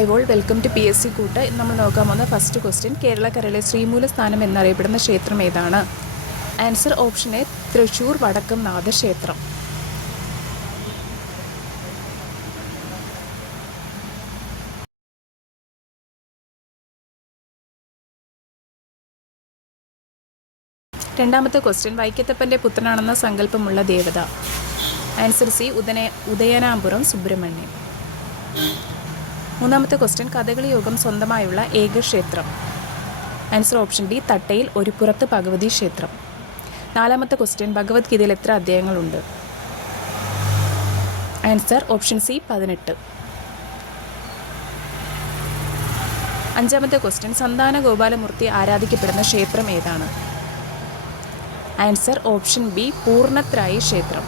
Hi all, welcome to PSC കൂട്ട്. നമ്മൾ നോക്കാൻ പോകുന്ന ഫസ്റ്റ് ക്വസ്റ്റ്യൻ, കേരളക്കരയിലെ ശ്രീമൂലസ്ഥാനം എന്നറിയപ്പെടുന്ന ക്ഷേത്രം ഏതാണ്? ആൻസർ ഓപ്ഷൻ എ, തൃശ്ശൂർ വടക്കും നാഥക്ഷേത്രം. രണ്ടാമത്തെ ക്വസ്റ്റ്യൻ, വൈക്കത്തപ്പൻ്റെ പുത്രനാണെന്ന സങ്കല്പമുള്ള ദേവത. Answer C, Udayanapuram Subrahmanyam. മൂന്നാമത്തെ ക്വസ്റ്റ്യൻ, കഥകളി യോഗം സ്വന്തമായുള്ള ഏക ക്ഷേത്രം. ആൻസർ ഓപ്ഷൻ ഡി, തട്ടയിൽ ഒരു പുറത്ത് ഭഗവതി ക്ഷേത്രം. നാലാമത്തെ ക്വസ്റ്റ്യൻ, ഭഗവത്ഗീതയിൽ എത്ര അധ്യായങ്ങളുണ്ട്? Answer option C, 18. അഞ്ചാമത്തെ ക്വസ്റ്റ്യൻ, സന്താന ഗോപാലമൂർത്തി ആരാധിക്കപ്പെടുന്ന ക്ഷേത്രം ഏതാണ്? ആൻസർ ഓപ്ഷൻ ബി, പൂർണ്ണത്രായി ക്ഷേത്രം.